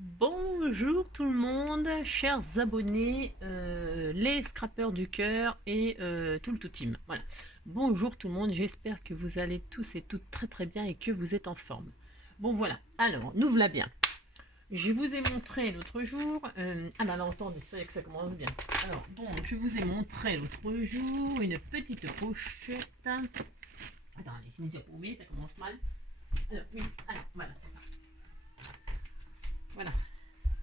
Bonjour tout le monde, chers abonnés, les scrappers du cœur et tout le tout team. Voilà. Bonjour tout le monde, j'espère que vous allez tous et toutes très très bien et que vous êtes en forme. Bon voilà, alors nous voilà bien. Je vous ai montré l'autre jour, ah bah là entendez, c'est que ça commence bien. Alors donc je vous ai montré l'autre jour une petite pochette. Attendez, je n'ai déjà paumé, ça commence mal. Alors oui, alors voilà, c'est ça. Voilà.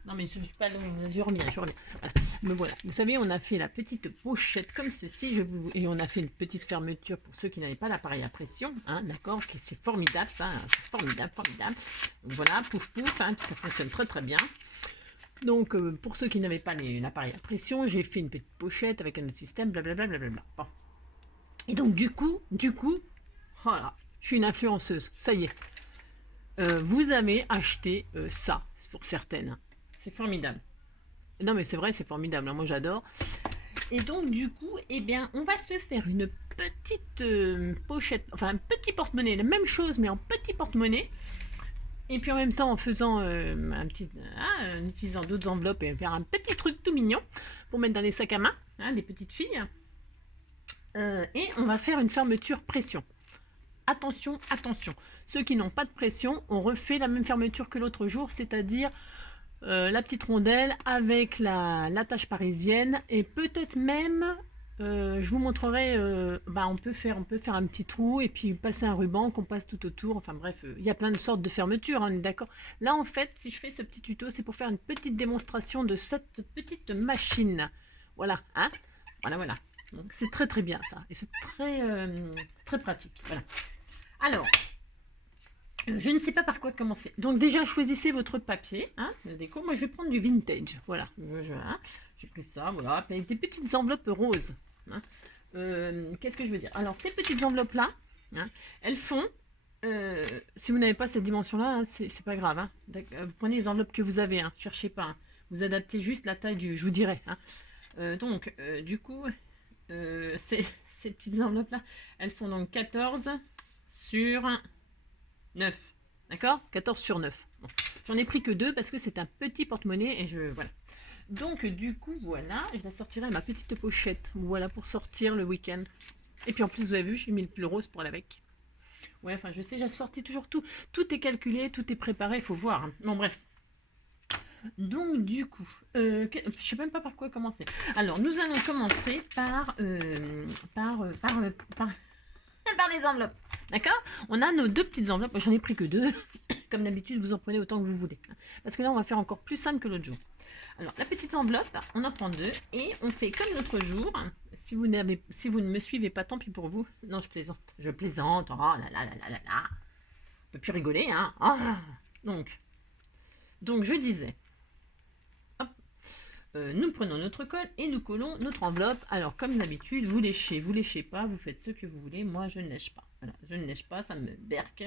Non mais je ne suis pas long, je reviens. Voilà. Me voilà. Vous savez, on a fait la petite pochette comme ceci, et on a fait une petite fermeture pour ceux qui n'avaient pas l'appareil à pression, hein, d'accord. C'est formidable ça, hein, c'est formidable, formidable. Donc, voilà, pouf pouf, hein, puis ça fonctionne très très bien. Donc pour ceux qui n'avaient pas l'appareil à pression, j'ai fait une petite pochette avec un autre système, blablabla. Blablabla. Bon. Et donc du coup, voilà, je suis une influenceuse, ça y est. Vous avez acheté ça, pour certaines. C'est formidable. Non mais c'est vrai, c'est formidable, hein, moi j'adore. Et donc du coup, eh bien, on va se faire une petite pochette, enfin un petit porte-monnaie, la même chose mais en petit porte-monnaie. Et puis en même temps en faisant en utilisant d'autres enveloppes et faire un petit truc tout mignon pour mettre dans les sacs à main, hein, des petites filles. Et on va faire une fermeture pression. Attention, attention. Ceux qui n'ont pas de pression, on refait la même fermeture que l'autre jour, c'est-à-dire la petite rondelle avec l'attache parisienne et peut-être même je vous montrerai, on peut faire un petit trou et puis passer un ruban qu'on passe tout autour. Enfin bref, il y a plein de sortes de fermetures, hein, on est d'accord. Là en fait, si je fais ce petit tuto, c'est pour faire une petite démonstration de cette petite machine. Voilà, hein, voilà. Donc c'est très très bien ça et c'est très pratique. Voilà. Alors, je ne sais pas par quoi commencer. Donc déjà, choisissez votre papier, hein, de déco. Moi, je vais prendre du vintage. Voilà. J'ai pris ça, voilà, avec des petites enveloppes roses. Hein. Qu'est-ce que je veux dire? Alors, ces petites enveloppes-là, hein, elles font... si vous n'avez pas cette dimension-là, hein, c'est pas grave. Hein. Vous prenez les enveloppes que vous avez, hein, cherchez pas. Hein. Vous adaptez juste la taille du... Je vous dirai. Hein. Du coup, ces petites enveloppes-là, elles font donc 14 sur 9. D'accord? 14 sur 9. Bon. J'en ai pris que 2 parce que c'est un petit porte-monnaie et voilà. Donc du coup, voilà, je la sortirai ma petite pochette. Voilà pour sortir le week-end. Et puis en plus, vous avez vu, j'ai mis le pull rose pour l'avec. Ouais, enfin, je sais, j'ai sorti toujours tout. Tout est calculé, tout est préparé, il faut voir. Hein. Bon, bref. Donc du coup, je sais même pas par quoi commencer. Alors, nous allons commencer par par les enveloppes. D'accord? On a nos deux petites enveloppes. J'en ai pris que 2. Comme d'habitude, vous en prenez autant que vous voulez. Parce que là, on va faire encore plus simple que l'autre jour. Alors, la petite enveloppe, on en prend 2 et on fait comme l'autre jour. Si vous ne me suivez pas, tant pis pour vous. Non, je plaisante. Je plaisante. Oh là là là là là là. On peut plus rigoler, hein. Oh. Donc, je disais. Hop. Nous prenons notre colle et nous collons notre enveloppe. Alors, comme d'habitude, vous léchez pas, vous faites ce que vous voulez. Moi, je ne lèche pas. Voilà, je ne lèche pas, ça me berque.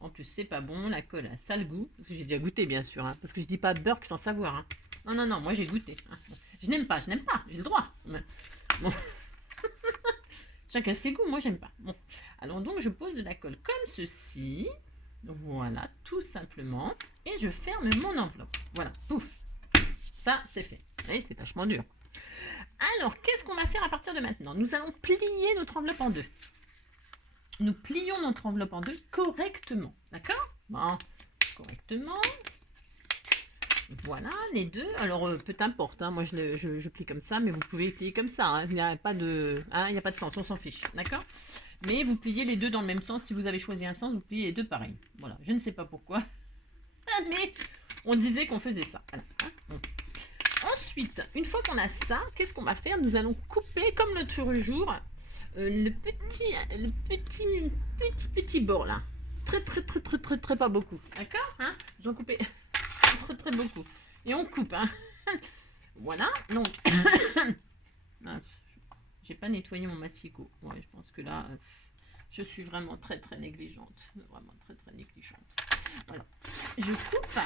En plus, c'est pas bon, la colle a sale goût. Parce que j'ai déjà goûté, bien sûr. Hein, parce que je dis pas burk sans savoir. Hein. Non, moi j'ai goûté. Hein. Je n'aime pas, j'ai le droit. Bon. Chacun ses goûts, moi j'aime pas. Bon. Alors donc, je pose de la colle comme ceci. Voilà, tout simplement. Et je ferme mon enveloppe. Voilà, pouf. Ça, c'est fait. Vous voyez, c'est vachement dur. Alors, qu'est-ce qu'on va faire à partir de maintenant? Nous allons plier notre enveloppe en deux. Nous plions notre enveloppe en deux correctement. D'accord? Bon, correctement. Voilà, les deux. Alors, peu importe, hein, moi je plie comme ça, mais vous pouvez plier comme ça. Hein, il n'y a pas de sens, on s'en fiche. D'accord? Mais vous pliez les deux dans le même sens. Si vous avez choisi un sens, vous pliez les deux pareil. Voilà, je ne sais pas pourquoi. Mais on disait qu'on faisait ça. Voilà. Hein. Ensuite, une fois qu'on a ça, qu'est-ce qu'on va faire? Nous allons couper comme l'autre jour le petit bord là. Très pas beaucoup. D'accord? Hein? J'en coupais très beaucoup. Et on coupe. Hein? Voilà. Donc, j'ai pas nettoyé mon massicot. Ouais, je pense que là, je suis vraiment très négligente. Vraiment très négligente. Voilà. Je coupe.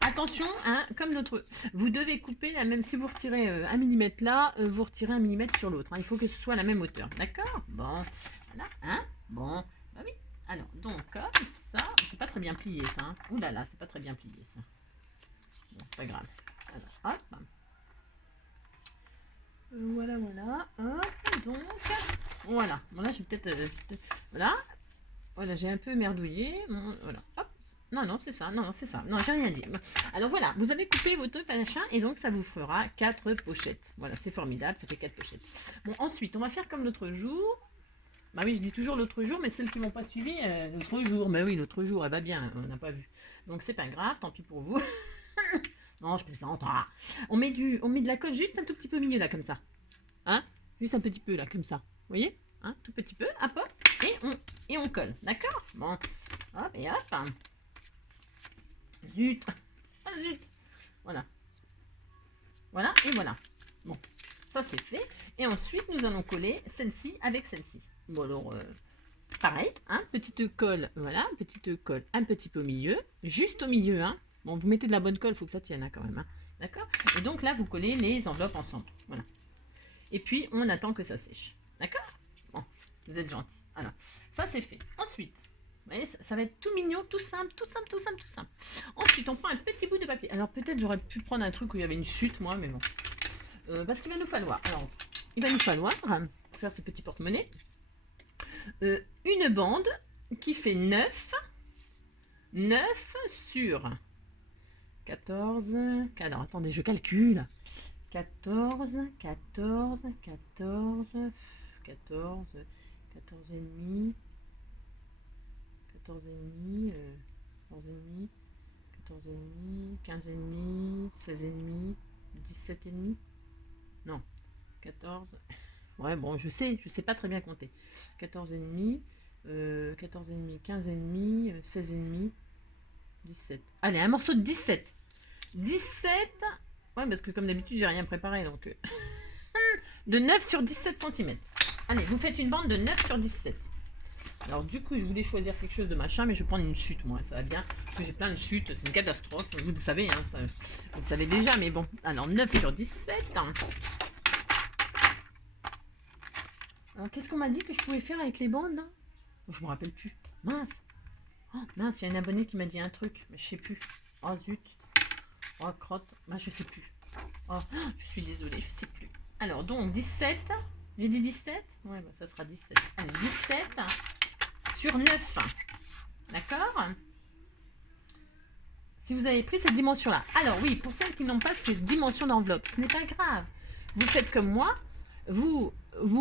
Attention, hein, comme notre... Vous devez couper la même... Si vous retirez 1 mm là, vous retirez 1 mm sur l'autre. Hein. Il faut que ce soit la même hauteur. D'accord? Bon. Voilà. Hein? Bon. Bah oui. Alors, donc, comme ça... C'est pas très bien plié, ça. Hein. Ouh là là, c'est pas très bien plié, ça. Bon, c'est pas grave. Alors, hop. Voilà, voilà. Hop, donc. Voilà. Bon, là, j'ai peut-être... voilà. Voilà, j'ai un peu merdouillé. Bon, voilà. Hop. Non, non, c'est ça. Non, non, c'est ça. Non, j'ai rien dit. Alors voilà, vous avez coupé vos deux machin et donc ça vous fera 4 pochettes. Voilà, c'est formidable, ça fait 4 pochettes. Bon, ensuite, on va faire comme l'autre jour. Bah oui, je dis toujours l'autre jour, mais celles qui m'ont pas suivi, l'autre jour. Mais oui, l'autre jour, elle va bien, on n'a pas vu. Donc c'est pas grave, tant pis pour vous. Non, je plaisante. Ah. On met de la colle juste un tout petit peu au milieu là, comme ça. Hein? Juste un petit peu là, comme ça. Vous voyez? Hein? Tout petit peu, hop, hop, et on colle. D'accord? Bon, hop, et hop. Zut. Ah, zut. Voilà. Voilà, et voilà. Bon, ça c'est fait. Et ensuite, nous allons coller celle-ci avec celle-ci. Bon, alors, pareil, hein, petite colle, voilà, petite colle un petit peu au milieu, juste au milieu, hein. Bon, vous mettez de la bonne colle, il faut que ça tienne, hein, quand même, hein. D'accord? Et donc là, vous collez les enveloppes ensemble, voilà. Et puis, on attend que ça sèche. D'accord? Bon, vous êtes gentils. Alors, ça c'est fait. Ensuite, vous voyez, ça va être tout mignon, tout simple, tout simple, tout simple, tout simple. Ensuite, on prend un petit bout de papier. Alors, peut-être j'aurais pu prendre un truc où il y avait une chute, moi, mais bon. Parce qu'il va nous falloir, alors, il va nous falloir, pour faire ce petit porte-monnaie, une bande qui fait 9 sur 14, alors attendez, je calcule, 14, 14, 14, 14, 14 et demi, 14 et demi, 14 et demi, 14 et demi, 15 et demi, 16 et demi, 17 et demi, non, 14, ouais bon je sais pas très bien compter, 14 et demi, 14 et demi, 15 et demi, 16 et demi, 17. Allez, un morceau de 17. 17. Ouais, parce que comme d'habitude, j'ai rien préparé. Donc, de 9 sur 17 cm. Allez, vous faites une bande de 9 sur 17. Alors, du coup, je voulais choisir quelque chose de machin, mais je vais prendre une chute, moi. Ça va bien. Parce que j'ai plein de chutes. C'est une catastrophe. Vous le savez, hein, ça, vous le savez déjà. Mais bon. Alors, 9 sur 17. Alors, qu'est-ce qu'on m'a dit que je pouvais faire avec les bandes, là? Je me rappelle plus. Mince. Oh, mince, il y a un abonné qui m'a dit un truc, mais je sais plus. Oh zut. Oh crotte. Bah, je sais plus. Oh, je suis désolée, je sais plus. Alors, donc 17. J'ai dit 17? Ouais, bah, ça sera 17. Allez, 17 sur 9. D'accord? Si vous avez pris cette dimension-là. Alors, oui, pour celles qui n'ont pas cette dimension d'enveloppe, ce n'est pas grave. Vous faites comme moi. Vous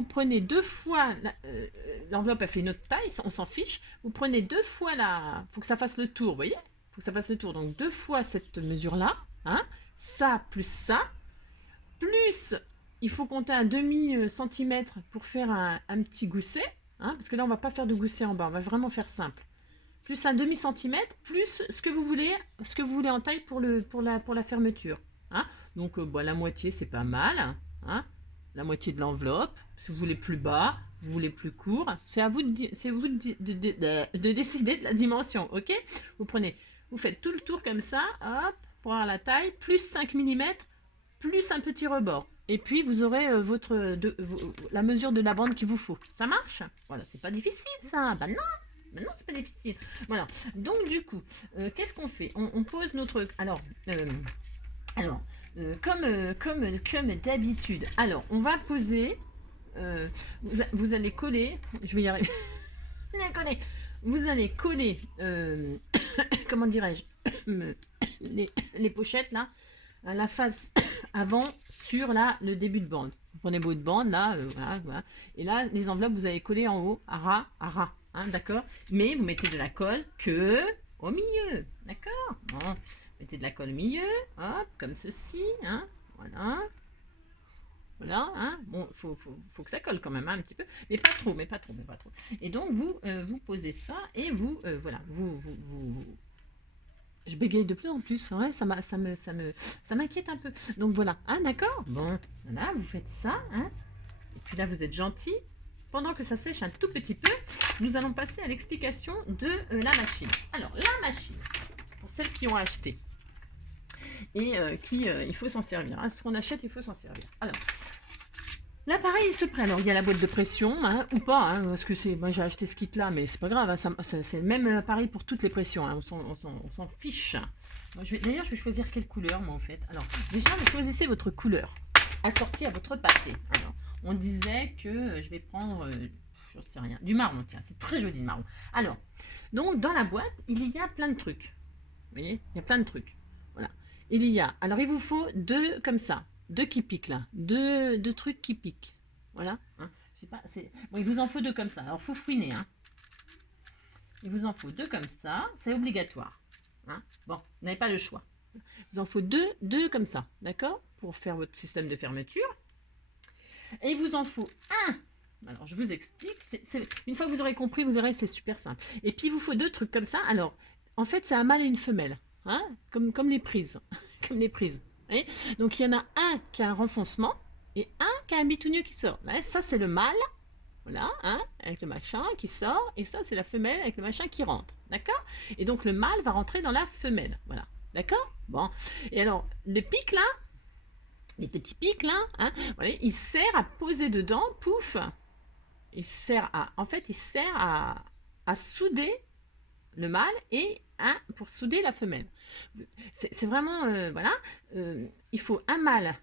prenez 2 fois, l'enveloppe a fait une autre taille, on s'en fiche. Vous prenez 2 fois la, faut que ça fasse le tour, vous voyez? Faut que ça fasse le tour, donc 2 fois cette mesure-là, hein, ça, plus, il faut compter un demi-centimètre pour faire un petit gousset, hein, parce que là on va pas faire de gousset en bas, on va vraiment faire simple. Plus un demi-centimètre, plus ce que vous voulez en taille pour la fermeture, hein. Donc la moitié c'est pas mal, hein. La moitié de l'enveloppe, si vous voulez plus bas, vous voulez plus court, c'est à vous de décider de la dimension, ok? Vous faites tout le tour comme ça, hop, pour avoir la taille, plus 5 mm, plus un petit rebord. Et puis vous aurez la mesure de la bande qu'il vous faut. Ça marche? Voilà, c'est pas difficile ça. Bah non, maintenant c'est pas difficile. Voilà, donc du coup, qu'est-ce qu'on fait? On pose notre... comme d'habitude. Alors, on va poser. Vous allez coller. Je vais y arriver. Vous allez coller. Comment dirais-je les pochettes là, la face avant sur le début de bande. Vous prenez votre bande là, voilà. Et là, les enveloppes, vous allez coller en haut à ras, hein, d'accord. Mais vous mettez de la colle que au milieu, d'accord. Bon. Mettez de la colle au milieu, hop, comme ceci, hein, voilà. Voilà, hein, bon, faut que ça colle quand même, hein, un petit peu, mais pas trop. Et donc, vous posez ça, et voilà, je bégaye de plus en plus, ouais, ça m'inquiète un peu. Donc voilà, hein, d'accord. Bon, voilà, vous faites ça, hein, et puis là, vous êtes gentil. Pendant que ça sèche un tout petit peu, nous allons passer à l'explication de la machine. Alors, la machine, pour celles qui ont acheté, et il faut s'en servir. Hein. Ce qu'on achète, il faut s'en servir. Alors, L'appareil il se prend. Alors il y a la boîte de pression, hein, ou pas, hein, parce que moi j'ai acheté ce kit là, mais c'est pas grave, hein, c'est le même appareil pour toutes les pressions, hein, on s'en fiche. Moi, d'ailleurs je vais choisir quelle couleur moi en fait. Alors déjà vous choisissez votre couleur assortie à votre papier. Alors on disait que je vais prendre, je sais rien, du marron, tiens, c'est très joli le marron. Alors, donc dans la boîte il y a plein de trucs, vous voyez, il y a plein de trucs, voilà. Alors il vous faut deux comme ça. Deux qui piquent là, deux trucs qui piquent. Voilà. Hein. Je sais pas, bon, il vous en faut deux comme ça. Alors faut fouiner. Hein. Il vous en faut deux comme ça, c'est obligatoire. Hein. Bon, vous n'avez pas le choix. Il vous en faut deux comme ça, d'accord, pour faire votre système de fermeture. Et il vous en faut un. Alors je vous explique. Une fois que vous aurez compris, vous verrez, c'est super simple. Et puis il vous faut deux trucs comme ça. Alors en fait, c'est un mâle et une femelle, hein, comme les prises, comme les prises. Voyez, donc il y en a un qui a un renfoncement et un qui a un bitounieux qui sort. Là, ça c'est le mâle, voilà, hein, avec le machin qui sort, et ça c'est la femelle avec le machin qui rentre, d'accord. Et donc le mâle va rentrer dans la femelle, voilà, d'accord. Bon, et alors le pic là, les petits pics là, hein, voilà, il sert à poser dedans, pouf, en fait il sert à souder le mâle et un pour souder la femelle. C'est vraiment, voilà, il faut un mâle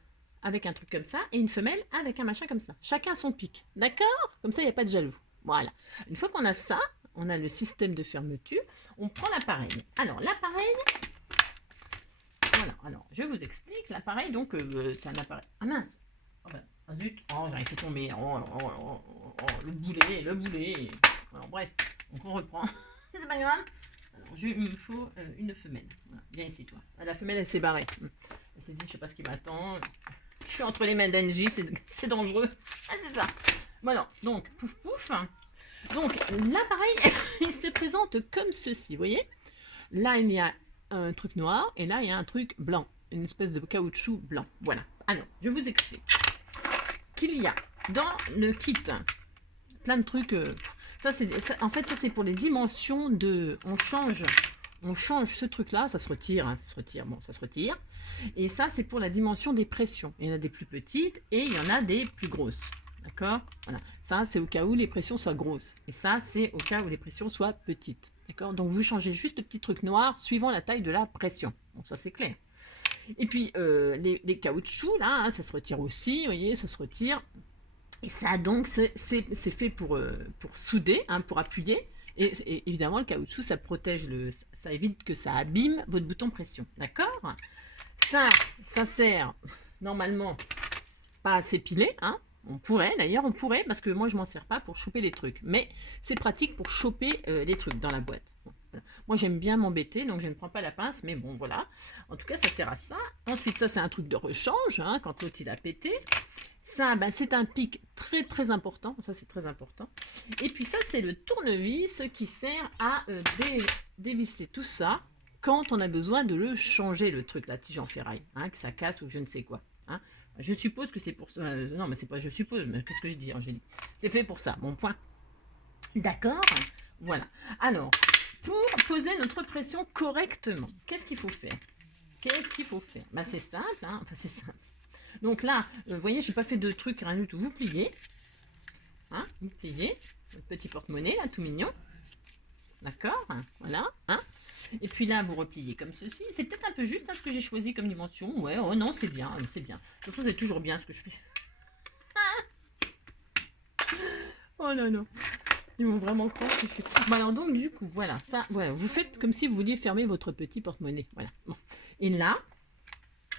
avec un truc comme ça et une femelle avec un machin comme ça. Chacun son pic, d'accord. Comme ça, il n'y a pas de jaloux. Voilà. Une fois qu'on a ça, on a le système de fermeture, on prend l'appareil. Alors, l'appareil, voilà, alors, je vous explique. L'appareil, donc, c'est un appareil... Ah mince. Oh ben, ah zut, oh, j'arrive fait tomber. Le boulet. Alors, bref, donc on reprend. C'est pas grave. Alors, il me faut une femelle. Voilà. Viens ici, toi. Ah, la femelle, elle s'est barrée. Elle s'est dit, je sais pas ce qui m'attend. Je suis entre les mains d'Angie, c'est dangereux. Ah, c'est ça. Voilà, donc, pouf, pouf. Donc, l'appareil, il se présente comme ceci, vous voyez. Là, il y a un truc noir, et là, il y a un truc blanc. Une espèce de caoutchouc blanc. Voilà. Alors, je vous explique. Qu'il y a dans le kit plein de trucs... en fait, ça c'est pour les dimensions de... On change ce truc-là, ça se retire, hein, ça se retire. Et ça, c'est pour la dimension des pressions. Il y en a des plus petites et il y en a des plus grosses. D'accord. Voilà. Ça, c'est au cas où les pressions soient grosses. Et ça, c'est au cas où les pressions soient petites. D'accord. Donc, vous changez juste le petit truc noir suivant la taille de la pression. Bon, ça, c'est clair. Et puis, les caoutchoucs, là, hein, ça se retire aussi. Vous voyez, ça se retire. Et ça, donc, c'est fait pour souder, hein, pour appuyer. Et évidemment, le caoutchouc, ça protège ça évite que ça abîme votre bouton pression. D'accord. Ça sert normalement pas à s'épiler, hein. On pourrait, parce que moi, je m'en sers pas pour choper les trucs. Mais c'est pratique pour choper les trucs dans la boîte. Bon, voilà. Moi, j'aime bien m'embêter, donc je ne prends pas la pince, mais bon, voilà. En tout cas, ça sert à ça. Ensuite, ça, c'est un truc de rechange, hein, quand l'autre, il a pété. Ça, ben, c'est un pic très très important. Ça, c'est très important. Et puis ça, c'est le tournevis qui sert à dévisser tout ça quand on a besoin de le changer, le truc, la tige en ferraille, hein, que ça casse ou je ne sais quoi. Hein. Je suppose que c'est pour ça. Non, mais c'est pas je suppose. Mais qu'est-ce que je dis, Angélique? C'est fait pour ça. Bon point. D'accord. Voilà. Alors, pour poser notre pression correctement, qu'est-ce qu'il faut faire? Ben, c'est simple. Hein. Enfin, c'est simple. Donc là, vous voyez, je n'ai pas fait de truc, rien du tout. Vous pliez. Hein, vous pliez. Votre petit porte-monnaie, là, tout mignon. D'accord. Voilà. Hein. Et puis là, vous repliez comme ceci. C'est peut-être un peu juste hein, ce que j'ai choisi comme dimension. Ouais, oh non, c'est bien, c'est bien. De toute façon, c'est toujours bien ce que je fais. Oh là là. Ils vont vraiment croire que je fais. Bon, alors donc, du coup, voilà. Ça, voilà. Vous faites comme si vous vouliez fermer votre petit porte-monnaie. Voilà. Bon. Et là,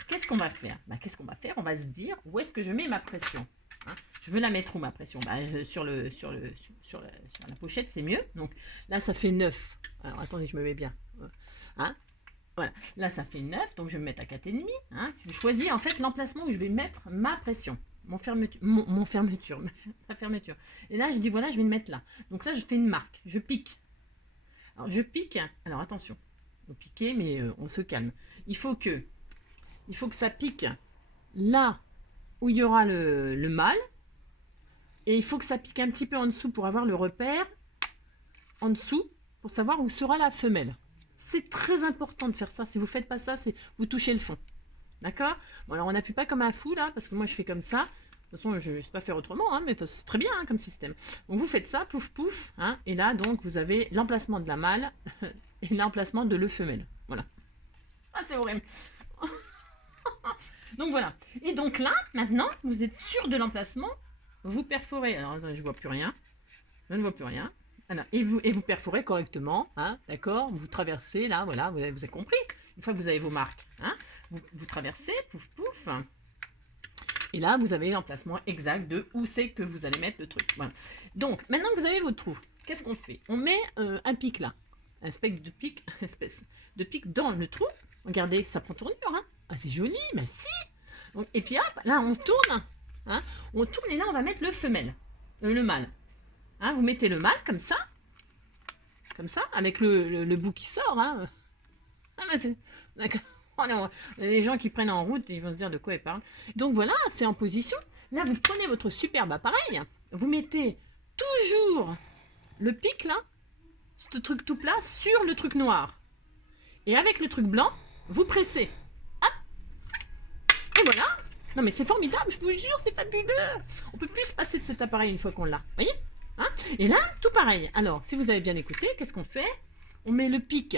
qu'est-ce qu'on va faire? Qu'est-ce qu'on va faire? On va se dire, où est-ce que je mets ma pression? Hein, je veux la mettre où, ma pression? Sur la pochette, c'est mieux. Donc là, ça fait 9. Alors, attendez, je me mets bien. Hein, voilà. Là, ça fait 9, donc je vais me mettre à 4,5. Hein. Je choisis en fait l'emplacement où je vais mettre ma pression. Ma fermeture. Et là, je dis, voilà, je vais le mettre là. Donc là, je fais une marque. Je pique. Alors, je pique. Alors, attention. Vous piquez, mais on se calme. Il faut que ça pique là où il y aura le mâle. Et il faut que ça pique un petit peu en dessous pour avoir le repère en dessous pour savoir où sera la femelle. C'est très important de faire ça. Si vous ne faites pas ça, vous touchez le fond. D'accord? Bon, alors on n'appuie pas comme un fou là, parce que moi je fais comme ça. toute façon, je ne sais pas faire autrement, hein, mais c'est très bien hein, comme système. Donc vous faites ça, pouf pouf, hein, et là donc vous avez l'emplacement de la mâle et l'emplacement de le femelle. Voilà. Ah c'est horrible. Donc voilà. Et donc là, maintenant, vous êtes sûr de l'emplacement, vous perforez. Alors attendez, je vois plus rien. Je ne vois plus rien. Voilà. Et vous perforez correctement, hein, d'accord. Vous traversez là, voilà, vous avez compris. Une fois que vous avez vos marques, hein, vous traversez, pouf pouf. Et là, vous avez l'emplacement exact de où c'est que vous allez mettre le truc. Voilà. Donc, maintenant que vous avez votre trou, qu'est-ce qu'on fait? On met un pic là, un espèce de pic dans le trou. Regardez, ça prend tournure, hein. Ah, c'est joli, mais si. Donc, et puis hop, là, on tourne, hein. On tourne et là, on va mettre le femelle, le mâle. Hein, vous mettez le mâle comme ça, avec le bout qui sort. Hein. Ah, bah, c'est... D'accord. Oh non, les gens qui prennent en route, ils vont se dire de quoi ils parlent. Donc voilà, c'est en position. Là, vous prenez votre superbe appareil, vous mettez toujours le pic là, ce truc tout plat, sur le truc noir. Et avec le truc blanc, vous pressez. Hop. Et voilà. Non mais c'est formidable, je vous jure, c'est fabuleux. On peut plus se passer de cet appareil une fois qu'on l'a. Voyez hein. Et là, tout pareil. Alors, si vous avez bien écouté, qu'est-ce qu'on fait? On met le pic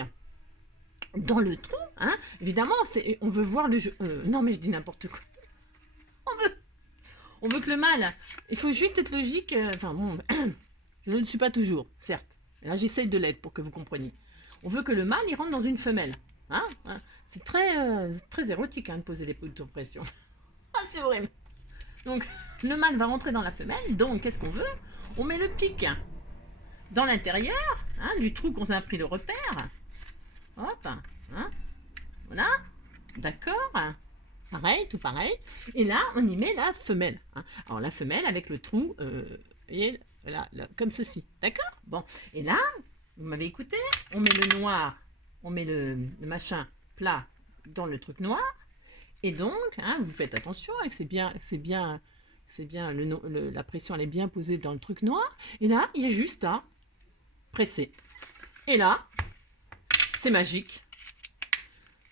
dans le trou, hein. Évidemment, on veut voir le jeu. Non, mais je dis n'importe quoi. On veut que le mâle, il faut juste être logique. Enfin bon, je ne le suis pas toujours, certes. Et là, j'essaye de l'être pour que vous compreniez. On veut que le mâle, il rentre dans une femelle. Hein, hein. C'est très érotique hein, de poser des poutres de pression. Ah, c'est horrible. Donc, le mâle va rentrer dans la femelle. Donc, qu'est-ce qu'on veut? On met le pic dans l'intérieur hein, du trou qu'on a pris le repère. Hop, hein, voilà, d'accord, pareil, tout pareil. Et là, on y met la femelle. Hein. Alors la femelle avec le trou, voyez, là, comme ceci, d'accord. Bon, et là, vous m'avez écouté, on met le noir, on met le machin plat dans le truc noir. Et donc, hein, vous faites attention, hein, que la pression elle est bien posée dans le truc noir. Et là, il y a juste à presser. Et là, c'est magique.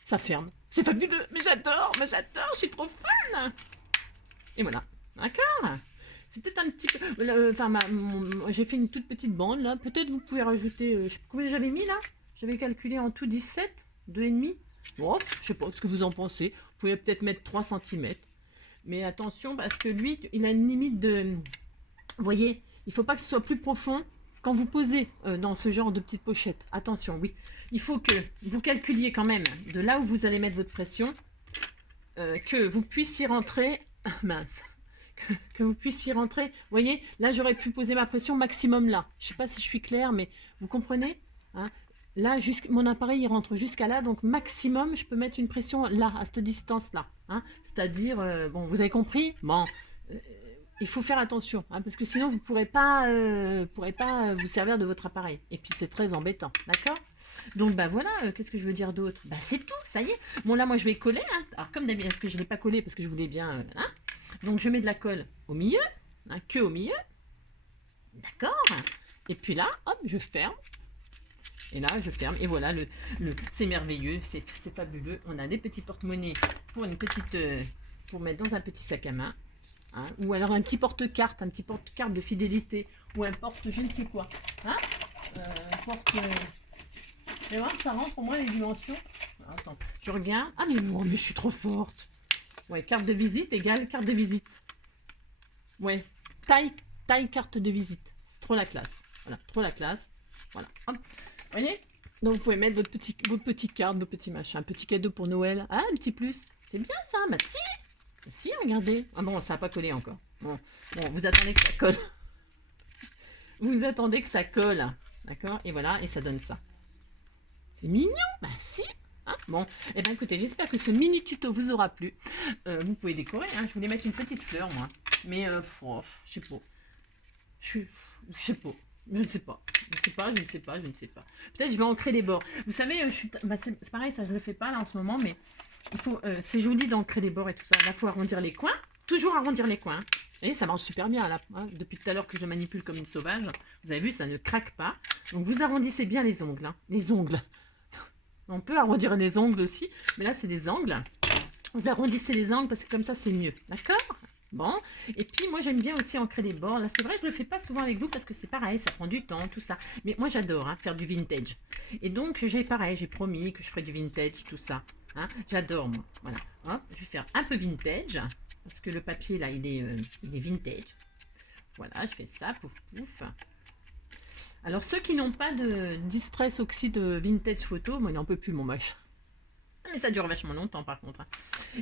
Ça ferme. C'est fabuleux. Mais j'adore, je suis trop fan. Et voilà. D'accord. C'est peut-être un petit peu... Enfin, j'ai fait une toute petite bande, là. Peut-être vous pouvez rajouter... je sais pas combien j'avais mis, là. J'avais calculé en tout 17, 2,5. Bon, je sais pas ce que vous en pensez. Vous pouvez peut-être mettre 3 cm. Mais attention, parce que lui, il a une limite de... Vous voyez, il faut pas que ce soit plus profond. Quand vous posez dans ce genre de petite pochette, attention, oui, il faut que vous calculiez quand même de là où vous allez mettre votre pression, que vous puissiez rentrer, mince, que vous puissiez rentrer, vous voyez, là j'aurais pu poser ma pression maximum là, je ne sais pas si je suis claire, mais vous comprenez hein. Là, mon appareil il rentre jusqu'à là, donc maximum je peux mettre une pression là, à cette distance-là, hein. C'est-à-dire, bon, vous avez compris. Bon, il faut faire attention, hein, parce que sinon vous ne pourrez pas vous servir de votre appareil. Et puis c'est très embêtant, d'accord? Donc bah voilà, qu'est-ce que je veux dire d'autre? Bah c'est tout, ça y est. Bon là moi je vais coller, hein. Alors comme d'habitude, parce que je ne l'ai pas collé parce que je voulais bien, hein. Donc je mets de la colle au milieu, hein, que au milieu, d'accord? Et puis là, hop, je ferme. Et là, je ferme. Et voilà, c'est merveilleux, c'est fabuleux. On a des petits porte-monnaies pour pour mettre dans un petit sac à main. Hein, ou alors un petit porte-carte de fidélité, ou un porte je ne sais quoi. Hein, et voir, ça rentre au moins les dimensions. Attends, je regarde. Ah mais non, mais je suis trop forte. Ouais, carte de visite égale carte de visite. Ouais, taille carte de visite. C'est trop la classe. Voilà, trop la classe. Voilà. Hop. Vous voyez? Donc vous pouvez mettre vos petites cartes, vos petits machins, un petit cadeau pour Noël. Ah, un petit plus. C'est bien ça, bah si. Si, regardez. Ah bon, ça n'a pas collé encore. Bon, vous attendez que ça colle. Vous attendez que ça colle. D'accord? Et voilà, et ça donne ça. C'est mignon. Bah si. Hein, bon, et bien écoutez, j'espère que ce mini tuto vous aura plu. Vous pouvez décorer. Hein. Je voulais mettre une petite fleur, moi. Mais, je sais pas. Je sais pas. Je ne sais pas. Je ne sais pas. Peut-être je vais ancrer les bords. Vous savez, c'est pareil, ça je le fais pas là en ce moment, mais il faut, c'est joli d'ancrer les bords et tout ça. Là, il faut arrondir les coins. Toujours arrondir les coins. Et ça marche super bien là. Hein. Depuis tout à l'heure que je manipule comme une sauvage. Vous avez vu, ça ne craque pas. Donc vous arrondissez bien les ongles. Hein. Les ongles. On peut arrondir les ongles aussi. Mais là, c'est des angles. Vous arrondissez les angles parce que comme ça, c'est mieux. D'accord? Bon, et puis moi j'aime bien aussi ancrer les bords. Là c'est vrai, je le fais pas souvent avec vous parce que c'est pareil, ça prend du temps, tout ça. Mais moi j'adore hein, faire du vintage. Et donc j'ai pareil, j'ai promis que je ferais du vintage, tout ça. Hein. J'adore moi. Voilà. Hop, je vais faire un peu vintage parce que le papier là il est vintage. Voilà, je fais ça, pouf pouf. Alors ceux qui n'ont pas de Distress Oxide Vintage Photo, moi il n'en peut plus mon moche. Mais ça dure vachement longtemps par contre.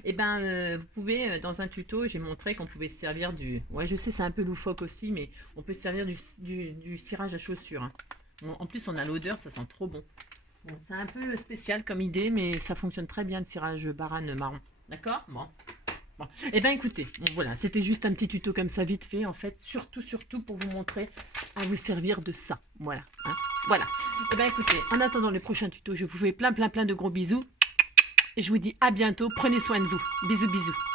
Et ben vous pouvez, dans un tuto, j'ai montré qu'on pouvait se servir du... Ouais je sais c'est un peu loufoque aussi, mais on peut se servir du cirage à chaussures. Hein. En plus on a l'odeur, ça sent trop bon. Bon, c'est un peu spécial comme idée, mais ça fonctionne très bien le cirage barane marron. D'accord. Bon. Bon. Et ben écoutez, bon, voilà, c'était juste un petit tuto comme ça vite fait en fait, surtout pour vous montrer à vous servir de ça. Voilà. Hein. Voilà. Et ben écoutez, en attendant le prochain tuto, je vous fais plein de gros bisous. Et je vous dis à bientôt, prenez soin de vous. Bisous bisous.